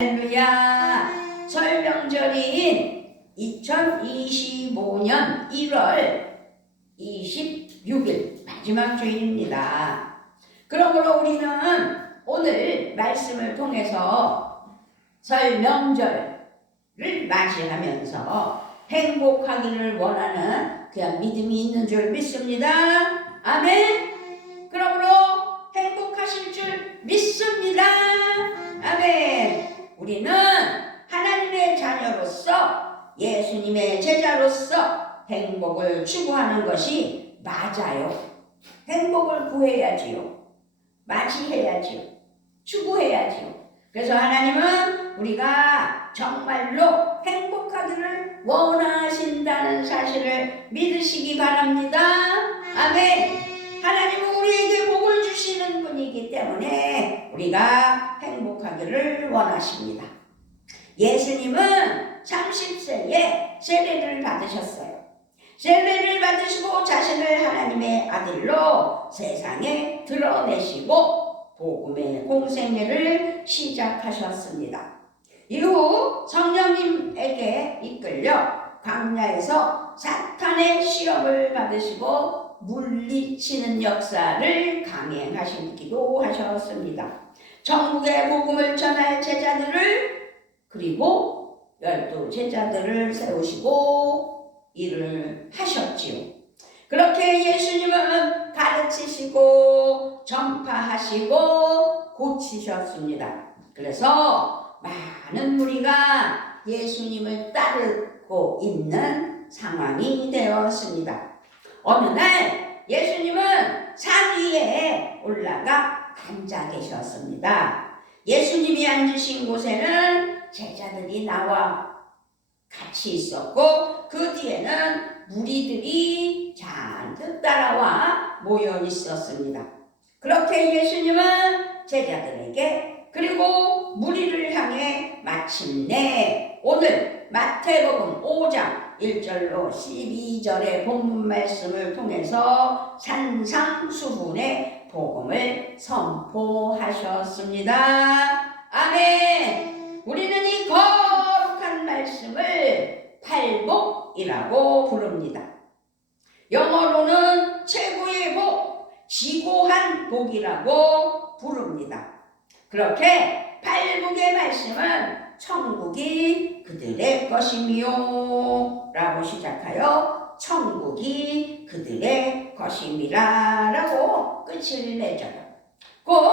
할렐루야! 설 명절인 2025년 1월 26일 마지막 주일입니다. 그러므로 우리는 오늘 말씀을 통해서 설 명절을 맞이하면서 행복하기를 원하는 그냥 믿음이 있는 줄 믿습니다. 아멘. 그러므로 행복하실 줄 믿습니다. 아멘. 우리는 하나님의 자녀로서 예수님의 제자로서 행복을 추구하는 것이 맞아요. 행복을 구해야지요. 맞이해야지요. 추구해야지요. 그래서 하나님은 우리가 정말로 행복하기를 원하신다는 사실을 믿으시기 바랍니다. 아멘. 하나님은 우리에게 복을 주시는 분이기 때문에 우리가 행복하기를 원하십니다. 예수님은 30세에 세례를 받으셨어요. 세례를 받으시고 자신을 하나님의 아들로 세상에 드러내시고 복음의 공생애를 시작하셨습니다. 이후 성령님에게 이끌려 광야에서 사탄의 시험을 받으시고 물리치는 역사를 강행하시기도 하셨습니다. 천국의 복음을 전할 제자들을 그리고 12 제자들을 세우시고 일을 하셨지요. 그렇게 예수님은 가르치시고 전파하시고 고치셨습니다. 그래서 많은 무리가 예수님을 따르고 있는 상황이 되었습니다. 어느 날 예수님은 산 위에 올라가 앉아 계셨습니다. 예수님이 앉으신 곳에는 제자들이 나와 같이 있었고 그 뒤에는 무리들이 잔뜩 따라와 모여 있었습니다. 그렇게 예수님은 제자들에게 그리고 무리를 향해 마침내 오늘 마태복음 5장 1절로 12절의 본문 말씀을 통해서 산상수훈의 복음을 선포하셨습니다. 아멘. 우리는 이 거룩한 말씀을 팔복이라고 부릅니다. 영어로는 최고의 복, 지고한 복이라고 부릅니다. 그렇게 팔복의 말씀은 천국이 그들의 것이미요 라고 시작하여 천국이 그들의 것임이라 라고 끝을 맺어요. 곧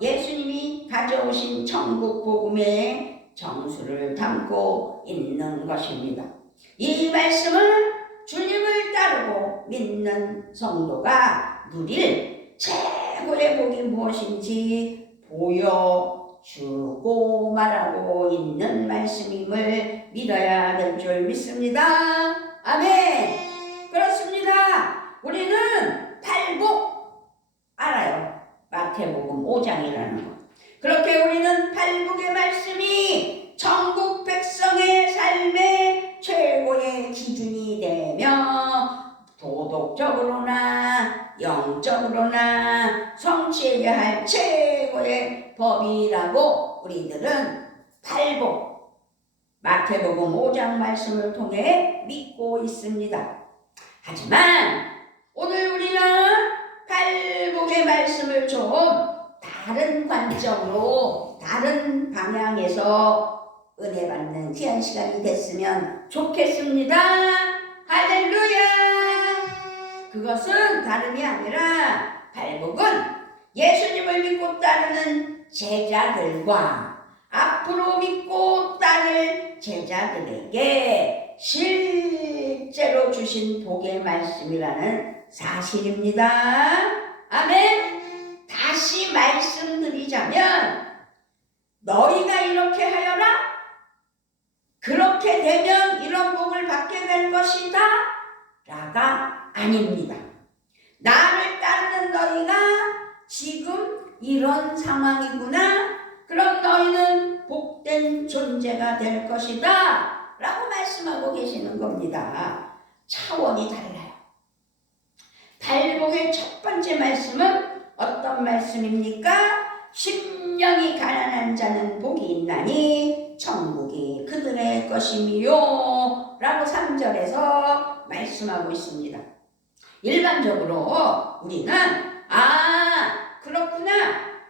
예수님이 가져오신 천국 복음의 정수를 담고 있는 것입니다. 이 말씀은 주님을 따르고 믿는 성도가 누릴 최고의 복이 무엇인지 보여주고 말하고 있는 말씀임을 믿어야 될 줄 믿습니다. 아멘. 그렇습니다. 우리는 팔복 알아요. 마태복음 5장이라는 것. 그렇게 우리는 팔복의 말씀이 천국 백성의 삶의 최고의 기준이 되며 도덕적으로나 영적으로나 성취해야 할 최고의 법이라고 우리들은 팔복 마태복음 5장 말씀을 통해 믿고 있습니다. 하지만 오늘 우리는 팔복의 말씀을 좀 다른 관점으로 다른 방향에서 은혜 받는 귀한 시간이 됐으면 좋겠습니다. 할렐루야. 그것은 다름이 아니라 팔복은 예수님을 믿고 따르는 제자들과 앞으로 믿고 따를 제자들에게 실제로 주신 복의 말씀이라는 사실입니다. 아멘. 다시 말씀드리자면 너희가 이렇게 하여라, 그렇게 되면 이런 복을 받게 될 것이다 라가 아닙니다. 나를 따르는 너희가 지금 이런 상황이구나, 그럼 너희는 복된 존재가 될 것이다 라고 말씀하고 계시는 겁니다. 차원이 달라요. 팔복의 첫 번째 말씀은 어떤 말씀입니까? 16 심령이 가난한 자는 복이 있나니 천국이 그들의 것이미요 라고 3절에서 말씀하고 있습니다. 일반적으로 우리는 그렇구나,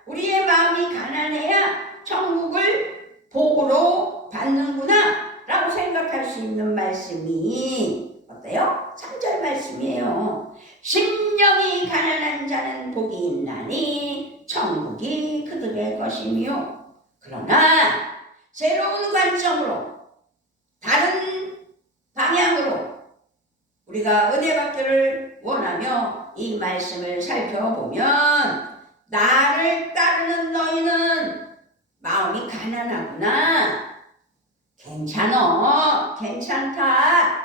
우리의 마음이 가난해야 천국을 복으로 받는구나 라고 생각할 수 있는 말씀이 어때요? 3절 말씀이에요. 심령이 가난한 자는 복이 있나니 천국이 그들의 것이며. 그러나 새로운 관점으로, 다른 방향으로 우리가 은혜 받기를 원하며 이 말씀을 살펴보면, 나를 따르는 너희는 마음이 가난하구나, 괜찮다,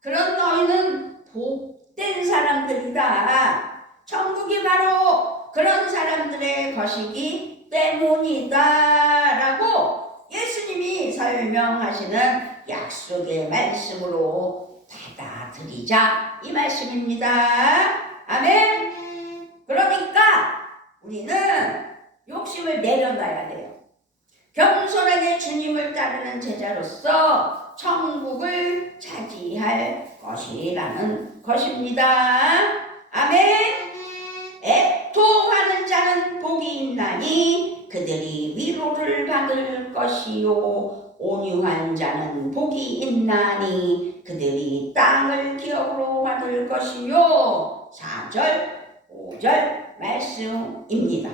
그런 너희는 복된 사람들이다, 천국이 바로 그런 사람들의 것이기 때문이다 라고 예수님이 설명하시는 약속의 말씀으로 받아들이자 이 말씀입니다. 아멘. 그러니까 우리는 욕심을 내려놔야 돼요. 겸손하게 주님을 따르는 제자로서 천국을 차지할 것이라는 것입니다. 아멘. 애통하는 자는 복이 있나니 그들이 위로를 받을 것이요, 온유한 자는 복이 있나니 그들이 땅을 기업으로 받을 것이요. 4절 5절 말씀입니다.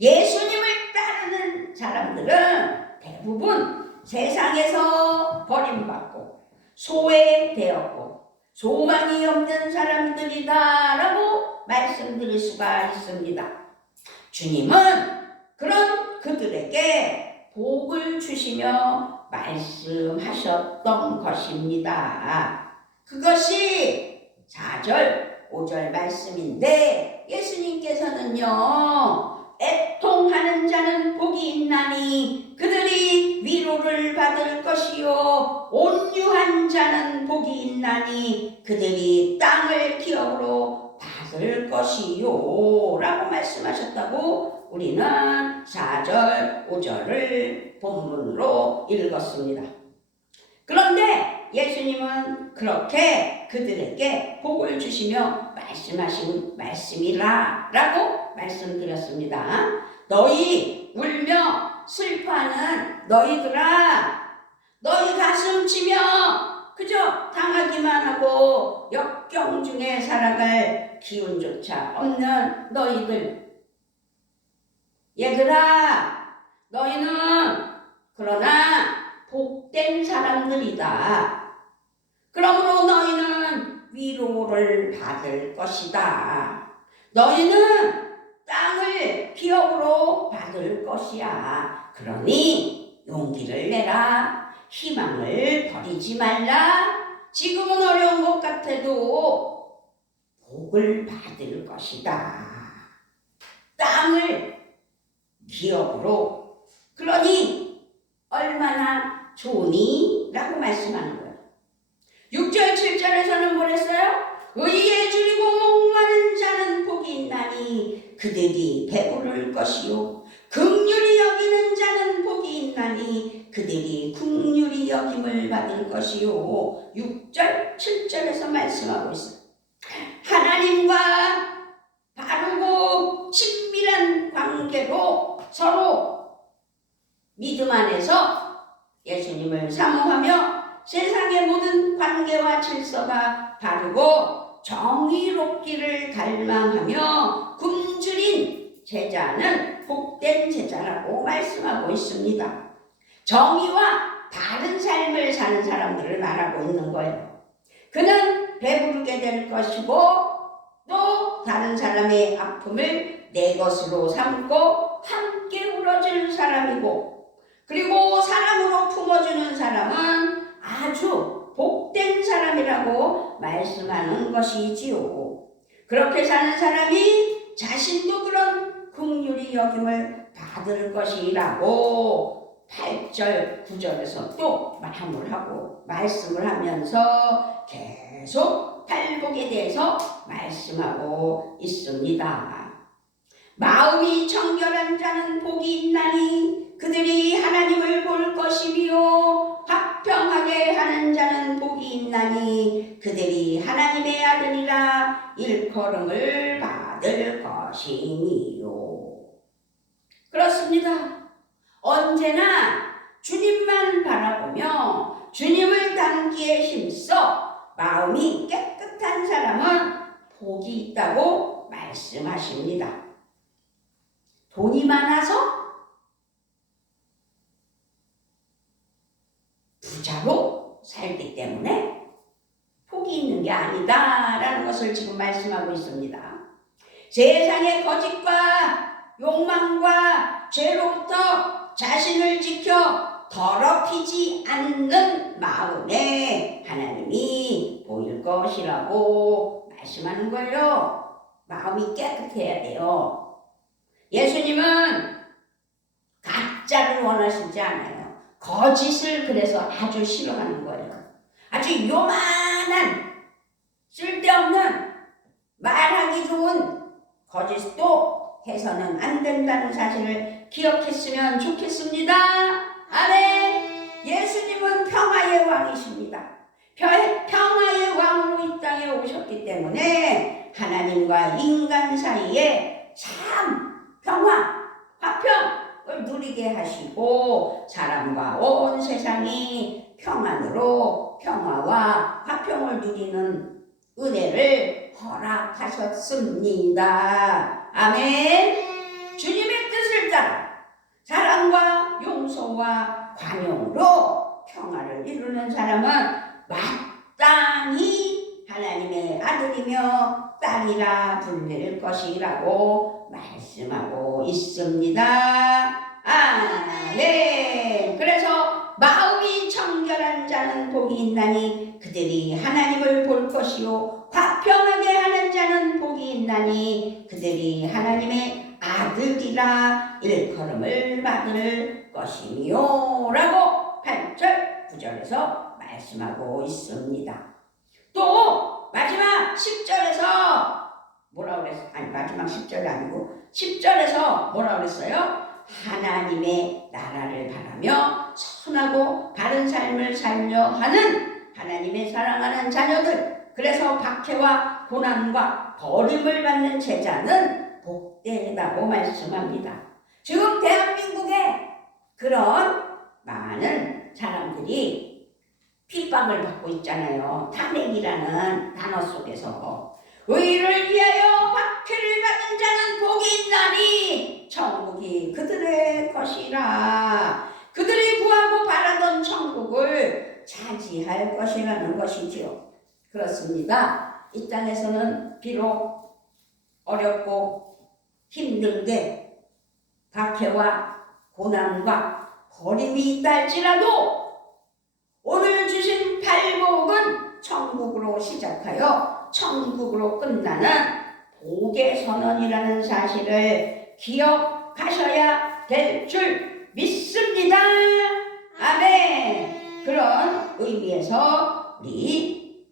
예수님을 따르는 사람들은 대부분 세상에서 버림받고 소외되었고 소망이 없는 사람들이다 라고 말씀드릴 수가 있습니다. 주님은 그런 그들에게 복을 주시며 말씀하셨던 것입니다. 그것이 4절 5절 말씀인데, 예수님께서는요, 애통하는 자는 복이 있나니 그들이 위로를 받을 것이요, 온유한 자는 복이 있나니 그들이 땅을 기업으로 받을 것이요 라고 말씀하셨다고 우리는 4절 5절을 본문으로 읽었습니다. 그런데 예수님은 그렇게 그들에게 복을 주시며 말씀하신 말씀이라 라고 말씀드렸습니다. 너희 울며 슬퍼하는 너희들아, 너희 가슴 치며 그저 당하기만 하고 역경 중에 살아갈 기운조차 없는 너희들, 얘들아, 너희는 그러나 복된 사람들이다. 그러므로 너희는 위로를 받을 것이다. 너희는 땅을 기업으로 받을 것이야. 그러니 용기를 내라. 희망을 버리지 말라. 지금은 어려운 것 같아도 복을 받을 것이다. 땅을 기업으로. 그러니 얼마나 좋으니? 라고 말씀하는 거예요. 6절 7절에서는 뭐랬어요? 의에 줄이고 목마른 자는 복이 있나니 그들이 배부를 것이요, 긍휼히 여기는 자는 복이 있나니 그들이 긍휼히 여김을 받을 것이요. 6절 7절에서 말씀하고 있어요. 하나님과 바르고 친밀한 관계로 서로 믿음 안에서 예수님을 사모하며 세상의 모든 관계와 질서가 바르고 정의롭기를 갈망하며 굶주린 제자는 복된 제자라고 말씀하고 있습니다. 정의와 바른 삶을 사는 사람들을 말하고 있는 거예요. 그는 배부르게 될 것이고 또 다른 사람의 아픔을 내 것으로 삼고 함께 울어줄 사람이고, 그리고 사랑으로 품어주는 사람은 아주 복된 사람이라고 말씀하는 것이지요. 그렇게 사는 사람이 자신도 그런 긍휼히 여김을 받을 것이라고 8절 9절에서 또 마무리를 하고 말씀을 하면서 계속 팔복에 대해서 말씀하고 있습니다. 마음이 청결한 자는 복이 있나니 그들이 하나님을 볼 것이며 화평하게 하는 자는 복이 있나니 그들이 하나님의 아들이라 일컬음을 받을 것이니요. 그렇습니다. 언제나 주님만 바라보며 주님을 닮기에 힘써 마음이 깨끗한 사람은 복이 있다고 말씀하십니다. 돈이 많아서 부자로 살기 때문에 복이 있는 게 아니다라는 것을 지금 말씀하고 있습니다. 세상의 거짓과 욕망과 죄로부터 자신을 지켜 더럽히지 않는 마음에 하나님이 보일 것이라고 말씀하는 거예요. 마음이 깨끗해야 돼요. 예수님은 가짜를 원하시지 않아요. 거짓을 그래서 아주 싫어하는 거예요. 아주 요만한 쓸데없는 말하기 좋은 거짓도 해서는 안 된다는 사실을 기억했으면 좋겠습니다. 아멘. 예수님은 평화의 왕이십니다. 평화의 왕으로 이 땅에 오셨기 때문에 하나님과 인간 사이에 참 평화, 화평을 누리게 하시고 사람과 온 세상이 평안으로 평화와 화평을 누리는 은혜를 허락하셨습니다. 아멘. 주님의 뜻을 따라 사랑과 용서와 관용으로 평화를 이루는 사람은 마땅히 하나님의 아들이며 딸이라 불릴 것이라고 말씀하고 있습니다. 아멘. 그래서 마음이 청결한 자는 복이 있나니 그들이 하나님을 볼 것이요 화평하게 하는 자는 복이 있나니 그들이 하나님의 아들이라 일컬음을 받을 것이며 라고 8절 9절에서 말씀하고 있습니다. 또 마지막 10절에서 뭐라고 그랬어요? 아니 마지막 10절이 아니고 10절에서 뭐라고 그랬어요? 하나님의 나라를 바라며 선하고 바른 삶을 살려 하는 하나님의 사랑하는 자녀들, 그래서 박해와 고난과 버림을 받는 제자는 복되다고 말씀합니다. 지금 대한민국에 그런 많은 사람들이 핍박을 받고 있잖아요. 탄핵이라는 단어 속에서. 의를 위하여 박해를 받은 자는 복이 있나니 천국이 그들의 것이라. 그들이 구하고 바라던 천국을 차지할 것이라는 것이지요. 그렇습니다. 이 땅에서는 비록 어렵고 힘들게 박해와 고난과 버림이 있다 할지라도 오늘 주신 팔복은 천국으로 시작하여 천국으로 끝나는 복의 선언이라는 사실을 기억하셔야 될 줄 믿습니다. 아멘. 그런 의미에서 우리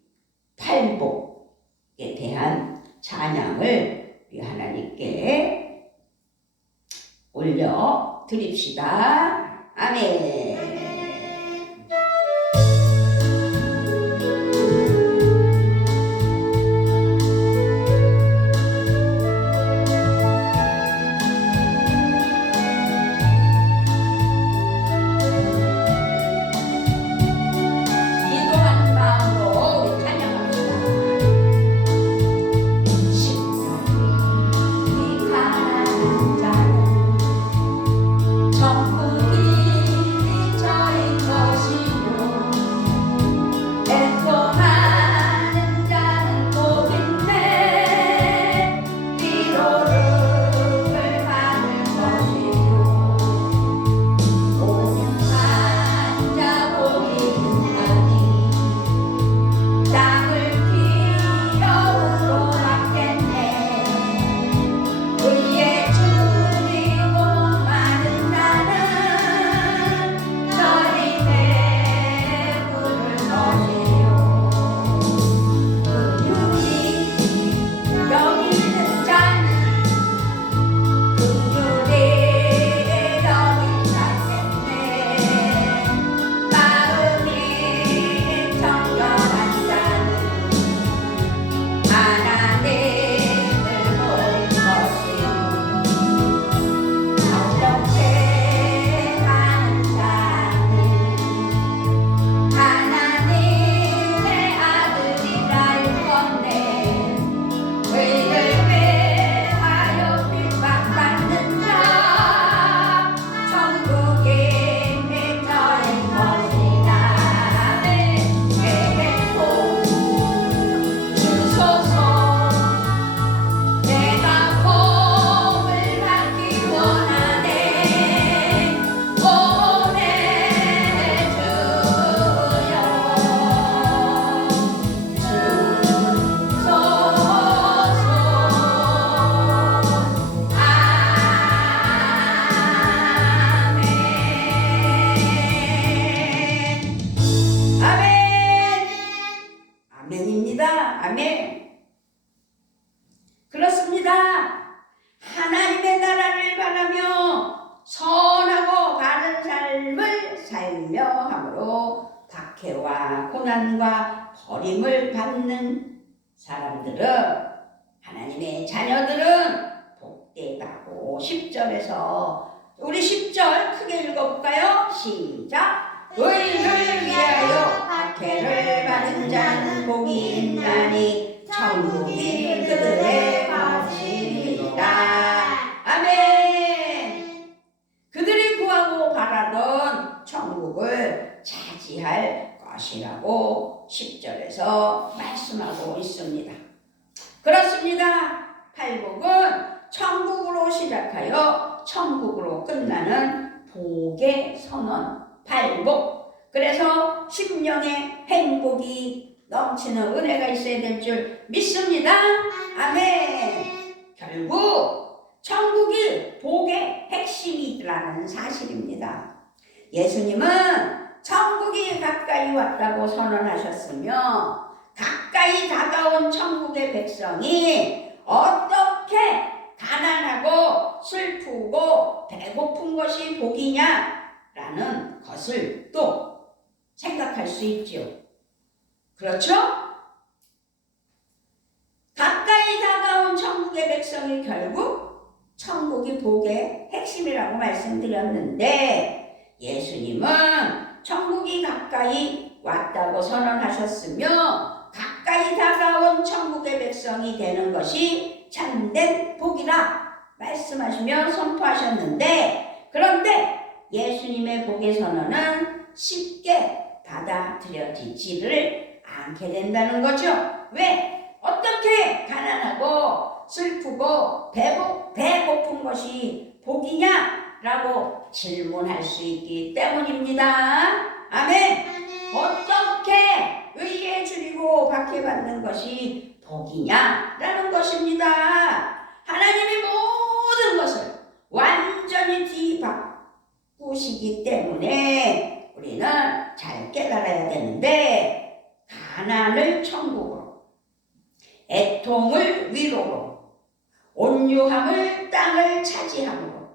팔복에 대한 찬양을 우리 하나님께 올려 드립시다. 아멘. 천국이 살며 함으로 박해와 고난과 버림을 받는 사람들은, 하나님의 자녀들은 복되다고 10절에서, 우리 10절 크게 읽어볼까요? 시작! 의인을 위하여 박해를 받은 자는 복이 있나니 천국이 그들의 것이니라. 아멘. 그들이 구하고 바라던 천국을 차지할 것이라고 10절에서 말씀하고 있습니다. 그렇습니다. 팔복은 천국으로 시작하여 천국으로 끝나는 복의 선언, 팔복. 그래서 심령에 행복이 넘치는 은혜가 있어야 될 줄 믿습니다. 아멘. 결국 천국이 복의 핵심이라는 사실입니다. 예수님은 천국이 가까이 왔다고 선언하셨으며, 가까이 다가온 천국의 백성이 어떻게 가난하고 슬프고 배고픈 것이 복이냐라는 것을 또 생각할 수 있죠. 그렇죠? 가까이 다가온 천국의 백성이 결국 천국이 복의 핵심이라고 말씀드렸는데, 예수님은 천국이 가까이 왔다고 선언하셨으며, 가까이 다가온 천국의 백성이 되는 것이 참된 복이라 말씀하시며 선포하셨는데, 그런데 예수님의 복의 선언은 쉽게 받아들여지지를 않게 된다는 거죠. 왜? 어떻게 가난하고 슬프고 배고픈 것이 복이냐라고 질문할 수 있기 때문입니다. 아멘. 어떻게 의에 줄이고 박해받는 것이 복이냐라는 것입니다. 하나님이 모든 것을 완전히 뒤바꾸시기 때문에 우리는 잘 깨달아야 되는데, 가난을 천국으로, 애통을 위로로, 온유함을 땅을 차지함으로,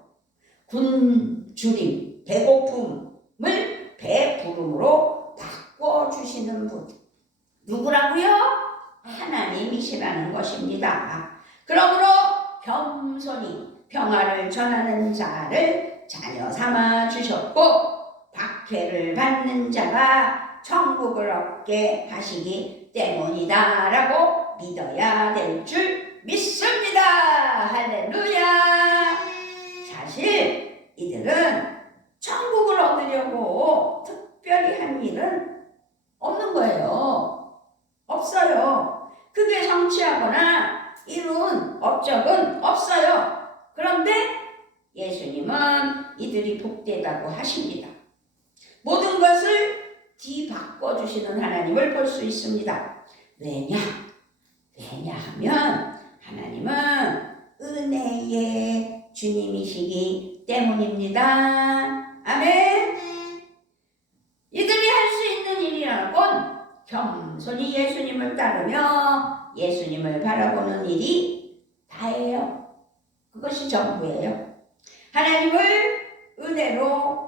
굶주림, 배고픔을 배부름으로 바꿔주시는 분, 누구라고요? 하나님이시라는 것입니다. 그러므로 겸손히 평화를 전하는 자를 자녀 삼아 주셨고, 박해를 받는 자가 천국을 얻게 하시기 때문이다 라고 믿어야 될 줄 믿습니다. 할렐루야. 사실 이들은 천국을 얻으려고 특별히 한 일은 없는 거예요. 없어요. 크게 성취하거나 이룬 업적은 없어요. 그런데 예수님은 이들이 복되다고 하십니다. 모든 것을 뒤바꿔주시는 하나님을 볼 수 있습니다. 왜냐하면 하나님은 은혜의 주님이시기 때문입니다. 아멘. 이들이 할 수 있는 일이라는 건 겸손히 예수님을 따르며 예수님을 바라보는 일이 다예요. 그것이 전부예요. 하나님을 은혜로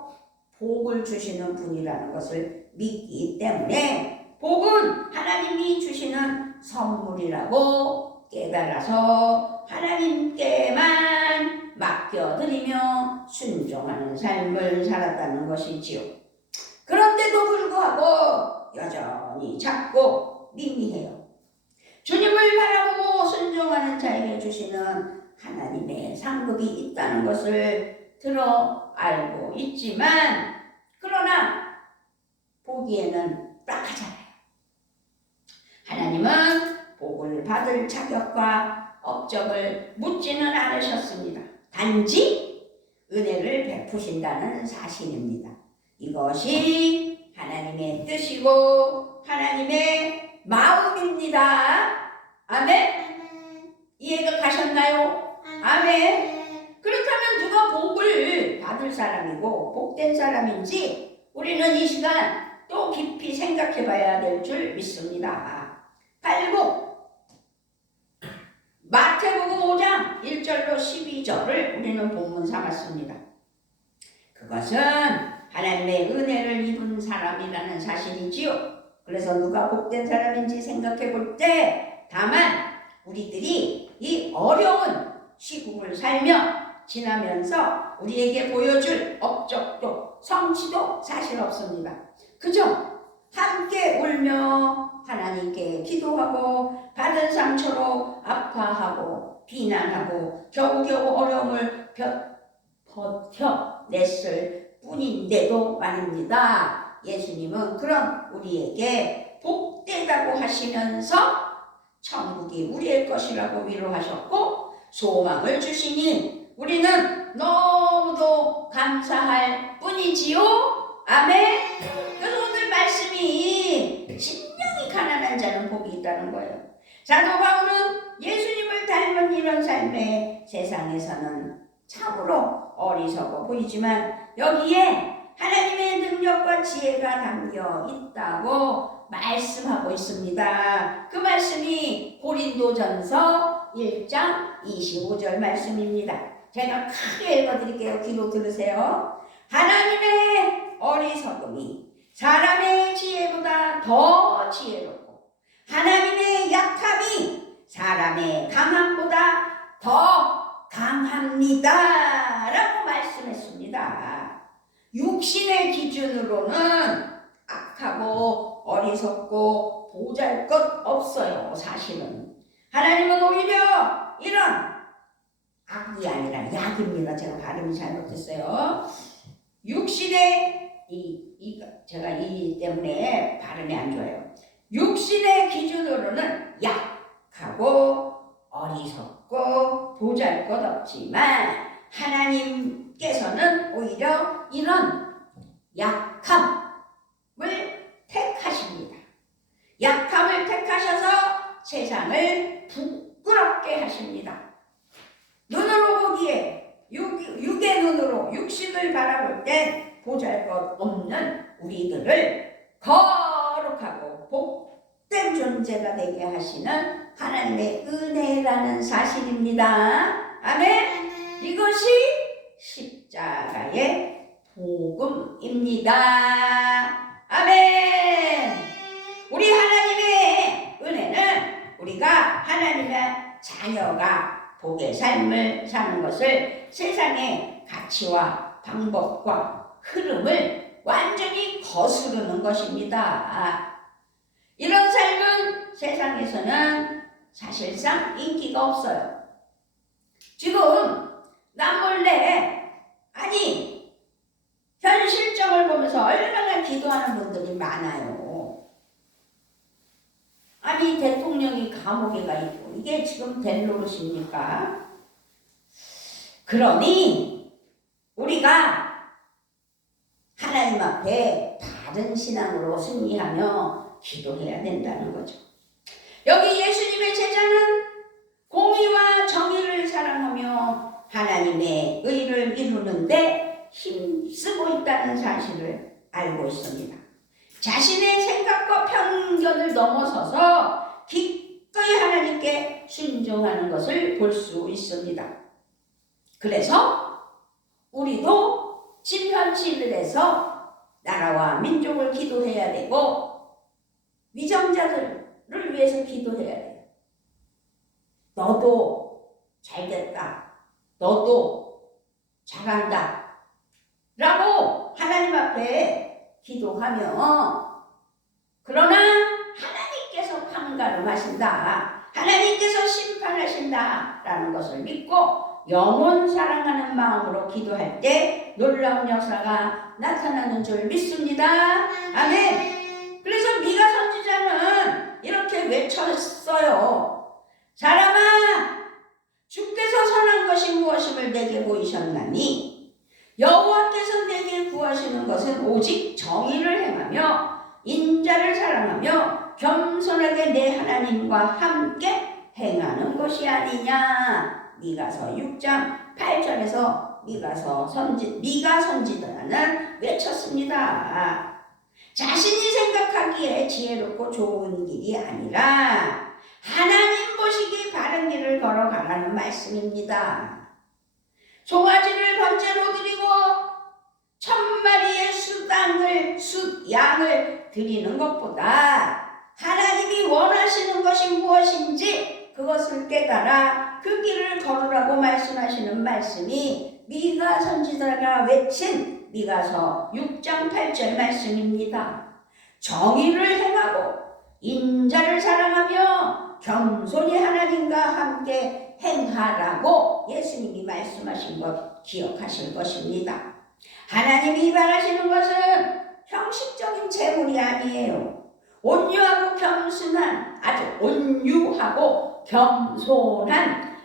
복을 주시는 분이라는 것을 믿기 때문에, 복은 하나님이 주시는 선물이라고 깨달아서 하나님께만 맡겨드리며 순종하는 삶을 살았다는 것이지요. 그런데도 불구하고 여전히 작고 미미해요. 주님을 바라보고 순종하는 자에게 주시는 하나님의 상급이 있다는 것을 들어 알고 있지만, 그러나 보기에는 빡하잖아요. 하나님은 복을 받을 자격과 업적을 묻지는 않으셨습니다. 단지 은혜를 베푸신다는 사실입니다. 이것이 하나님의 뜻이고 하나님의 마음입니다. 아멘. 이해가 가셨나요? 아멘. 그렇다면 누가 복을 받을 사람이고 복된 사람인지 우리는 이 시간 또 깊이 생각해 봐야 될 줄 믿습니다. 팔복, 마태복음 5장 1절로 12절을 우리는 본문 삼았습니다. 그것은 하나님의 은혜를 사실이지요. 그래서 누가 복된 사람인지 생각해 볼 때 다만 우리들이 이 어려운 시국을 살며 지나면서 우리에게 보여줄 업적도 성취도 사실 없습니다. 그죠? 함께 울며 하나님께 기도하고 받은 상처로 아파하고 비난하고 겨우겨우 어려움을 버텨냈을 뿐인데도 말입니다. 예수님은 그런 우리에게 복되다고 하시면서 천국이 우리의 것이라고 위로하셨고 소망을 주시니 우리는 너무도 감사할 뿐이지요. 아멘. 그래서 오늘 말씀이 심령이 가난한 자는 복이 있다는 거예요. 사도 바울은 예수님을 닮은 이런 삶에 세상에서는 참으로 어리석어 보이지만 여기에 하나님의 능력과 지혜가 담겨 있다고 말씀하고 있습니다. 그 말씀이 고린도전서 1장 25절 말씀입니다. 제가 크게 읽어드릴게요. 귀로 들으세요. 하나님의 어리석음이 사람의 지혜보다 더 지혜롭고 하나님의 약함이 사람의 강함보다 더 강합니다 라고 말씀했습니다. 육신의 기준으로는 악하고 어리석고 보잘것 없어요. 사실은 하나님은 오히려 이런 악이 아니라 약입니다. 제가 발음이 잘못했어요. 육신의 제가 이 때문에 발음이 안 좋아요. 육신의 기준으로는 약하고 어리석고 보잘것없지만 하나님께서는 오히려 이런 약함을 택하십니다. 약함을 택하셔서 세상을 부끄럽게 하십니다. 눈으로 보기에 육의 눈으로 육신을 바라볼 때 보잘것없는 우리들을 거룩하고 복된 존재가 되게 하시는 하나님의 은혜라는 사실입니다. 아멘. 이것이 십자가의 복음입니다. 아멘. 우리 하나님의 은혜는 우리가 하나님의 자녀가 복의 삶을 사는 것을 세상의 가치와 방법과 흐름을 완전히 거스르는 것입니다. 이런 삶은 세상에서는 사실상 인기가 없어요. 지금 남몰래 현실적을 보면서 얼마나 기도하는 분들이 많아요. 대통령이 감옥에 가 있고 이게 지금 될 노릇입니까? 그러니 우리가 하나님 앞에 바른 신앙으로 승리하며 기도해야 된다는 거죠. 여기 예수님의 제자는 공의와 정의를 사랑하며 하나님의 의를 이루는데 힘쓰고 있다는 사실을 알고 있습니다. 자신의 생각과 편견을 넘어서서 기꺼이 하나님께 순종하는 것을 볼 수 있습니다. 그래서 우리도 심현치를 해서 나라와 민족을 기도해야 되고 위정자들을 위해서 기도해야 돼요. 너도 잘됐다. 너도 잘한다. 라고 하나님 앞에 기도하며 그러나 하나님께서 판가름하신다. 하나님께서 심판하신다. 라는 것을 믿고 영혼 사랑하는 마음으로 기도할 때 놀라운 역사가 나타나는 줄 믿습니다. 아멘. 그래서 미가 선지자는 이렇게 외쳤어요. 사람아, 주께서 선한 것이 무엇임을 내게 보이셨나니 여호와께서 내게 구하시는 것은 오직 정의를 행하며 인자를 사랑하며 겸손하게 내 하나님과 함께 행하는 것이 아니냐. 미가서 6장 8절에서 미가 선지자는 외쳤습니다. 자신이 생각하기에 지혜롭고 좋은 길이 아니라 하나님 보시기 바른 길을 걸어가라는 말씀입니다. 송아지를 번제로 드리고 1000마리의 양을 드리는 것보다 하나님이 원하시는 것이 무엇인지 그것을 깨달아 그 길을 걸으라고 말씀하시는 말씀이 미가 선지자가 외친 미가서 6장 8절 말씀입니다. 정의를 행하고 인자를 사랑하며 겸손히 하나님과 함께 행하라고 예수님이 말씀하신 것 기억하실 것입니다. 하나님이 바라시는 것은 형식적인 재물이 아니에요. 온유하고 겸손한, 아주 온유하고 겸손한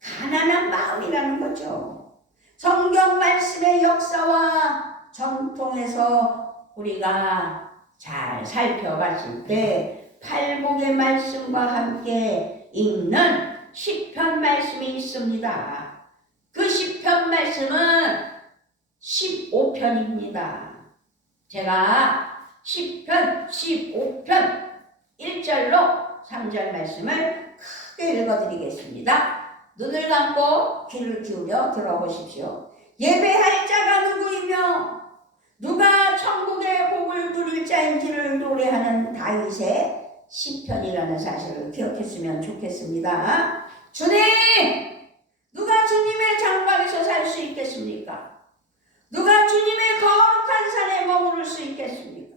가난한 마음이라는 거죠. 성경 말씀의 역사와 전통에서 우리가 잘 살펴봤을 때 팔복의 말씀과 함께 읽는 시편 말씀이 있습니다. 그 시편 말씀은 15편입니다. 제가 시편 15편 1절로 3절 말씀을 크게 읽어드리겠습니다. 눈을 감고 귀를 기울여 들어보십시오. 예배할 자가 누구이며 누가 천국의 복을 누릴 자인지를 노래하는 다윗의 시편이라는 사실을 기억했으면 좋겠습니다. 주님! 누가 주님의 장막에서 살 수 있겠습니까? 누가 주님의 거룩한 산에 머무를 수 있겠습니까?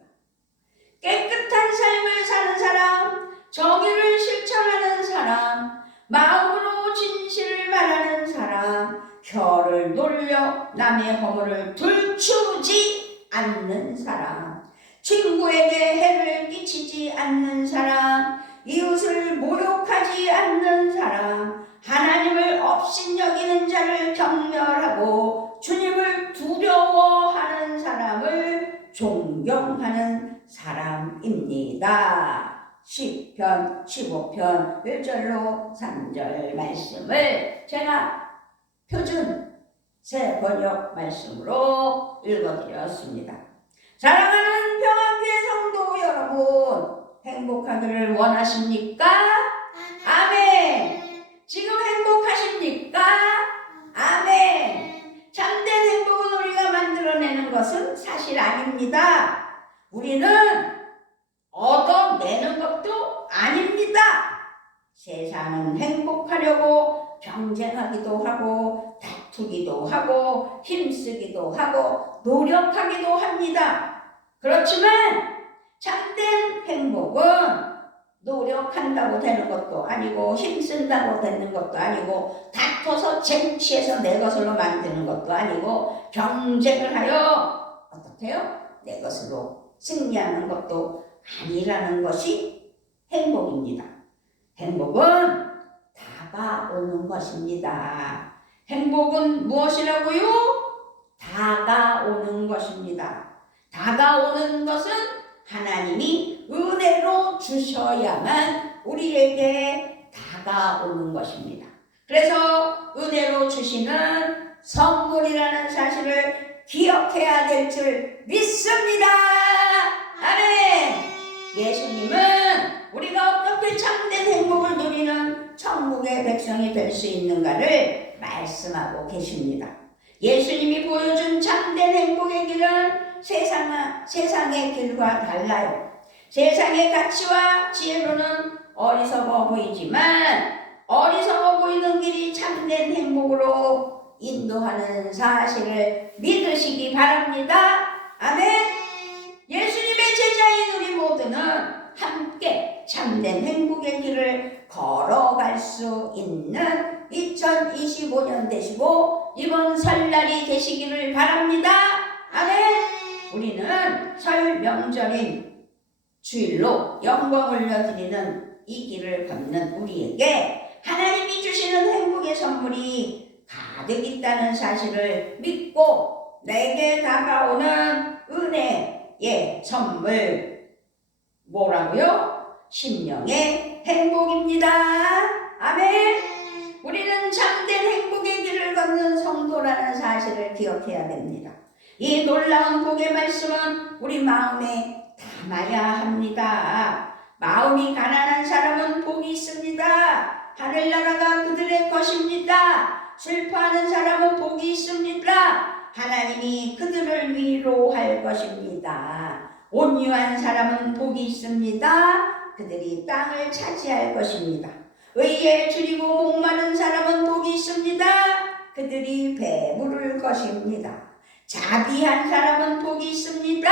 깨끗한 삶을 사는 사람, 정의를 실천하는 사람, 마음으로 진실을 말하는 사람, 혀를 놀려 남의 허물을 들추지 않는 사람, 친구에게 해를 끼치지 않는 사람, 이웃을 모욕하지 않는 사람, 하나님을 업신여기는 자를 경멸하고 주님을 두려워하는 사람을 존경하는 사람입니다. 시편 15편 1절로 3절 말씀을 제가 표준 새 번역 말씀으로 읽어드렸습니다. 사랑하는 평안교회 성도 여러분, 행복하기를 원하십니까? 아멘. 지금 행복하십니까? 아멘. 참된 행복은 우리가 만들어내는 것은 사실 아닙니다. 우리는 얻어내는 것도 아닙니다. 세상은 행복하려고 경쟁하기도 하고 다투기도 하고 힘쓰기도 하고 노력하기도 합니다. 그렇지만 참된 행복은 노력한다고 되는 것도 아니고 힘쓴다고 되는 것도 아니고 다퉈서 쟁취해서 내 것으로 만드는 것도 아니고 경쟁을 하여 어떻게 해요? 내 것으로 승리하는 것도 아니라는 것이 행복입니다. 행복은 다가오는 것입니다. 행복은 무엇이라고요? 다가오는 것입니다. 다가오는 것은 하나님이 은혜로 주셔야만 우리에게 다가오는 것입니다. 그래서 은혜로 주시는 선물이라는 사실을 기억해야 될 줄 믿습니다. 아멘. 예수님은 우리가 어떻게 참된 행복을 누리는 천국의 백성이 될 수 있는가를 말씀하고 계십니다. 예수님이 보여준 참된 행복의 길은 세상의 길과 달라요. 세상의 가치와 지혜로는 어리석어 보이지만 어리석어 보이는 길이 참된 행복으로 인도하는 사실을 믿으시기 바랍니다. 아멘. 예수님의 제자인 우리 모두는 함께 참된 행복의 길을 걸어갈 수 있는 2025년 되시고 이번 설날이 되시기를 바랍니다. 아멘. 우리는 설 명절인 주일로 영광을 올려드리는 이 길을 걷는 우리에게 하나님이 주시는 행복의 선물이 가득 있다는 사실을 믿고 내게 다가오는 은혜의 선물 뭐라고요? 심령의 행복입니다. 아멘. 우리는 참된 행복의 길을 걷는 성도라는 사실을 기억해야 됩니다. 이 놀라운 복의 말씀은 우리 마음에 담아야 합니다. 마음이 가난한 사람은 복이 있습니다. 하늘나라가 그들의 것입니다. 슬퍼하는 사람은 복이 있습니다. 하나님이 그들을 위로할 것입니다. 온유한 사람은 복이 있습니다. 그들이 땅을 차지할 것입니다. 의에 줄이고 목마른 사람은 복이 있습니다. 그들이 배부를 것입니다. 자비한 사람은 복이 있습니다.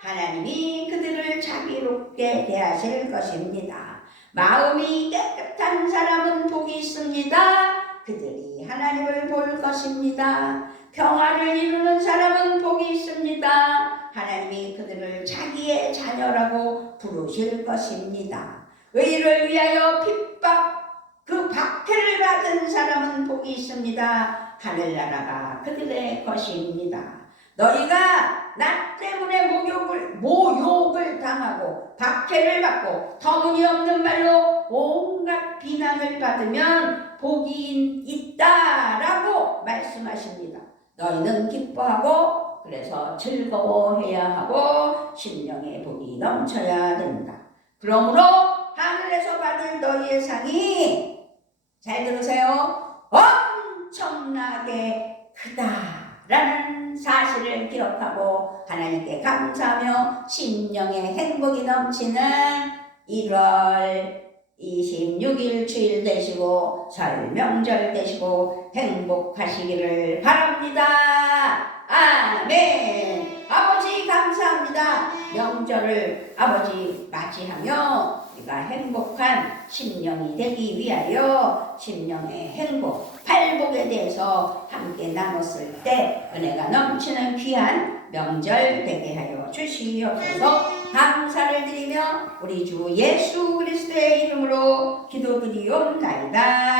하나님이 그들을 자비롭게 대하실 것입니다. 마음이 깨끗한 사람은 복이 있습니다. 그들이 하나님을 볼 것입니다. 평화를 이루는 사람은 복이 있습니다. 하나님이 그들을 자기의 자녀라고 부르실 것입니다. 의를 위하여 핍박 그 박해를 받은 사람은 복이 있습니다. 하늘나라가 그들의 것입니다. 너희가 나 때문에 모욕을 당하고 박해를 받고 터무니없는 말로 온갖 비난을 받으면 복이 있다라고 말씀하십니다. 너희는 기뻐하고 그래서 즐거워해야 하고 심령의 복이 넘쳐야 된다. 그러므로 하늘에서 받을 너희의 상이, 잘 들으세요, 엄청나게 크다라는 사실을 기억하고 하나님께 감사하며 심령의 행복이 넘치는 1월 26일 주일 되시고 설 명절 되시고 행복하시기를 바랍니다. 아멘. 아버지 감사합니다. 명절을 아버지 맞이하며 우리가 행복한 심령이 되기 위하여 심령의 행복, 팔복에 대해서 함께 나눴을 때 은혜가 넘치는 귀한 명절 되게 하여 주시옵소서. 감사를 드리며 우리 주 예수 그리스도의 이름으로 기도드리옵나이다.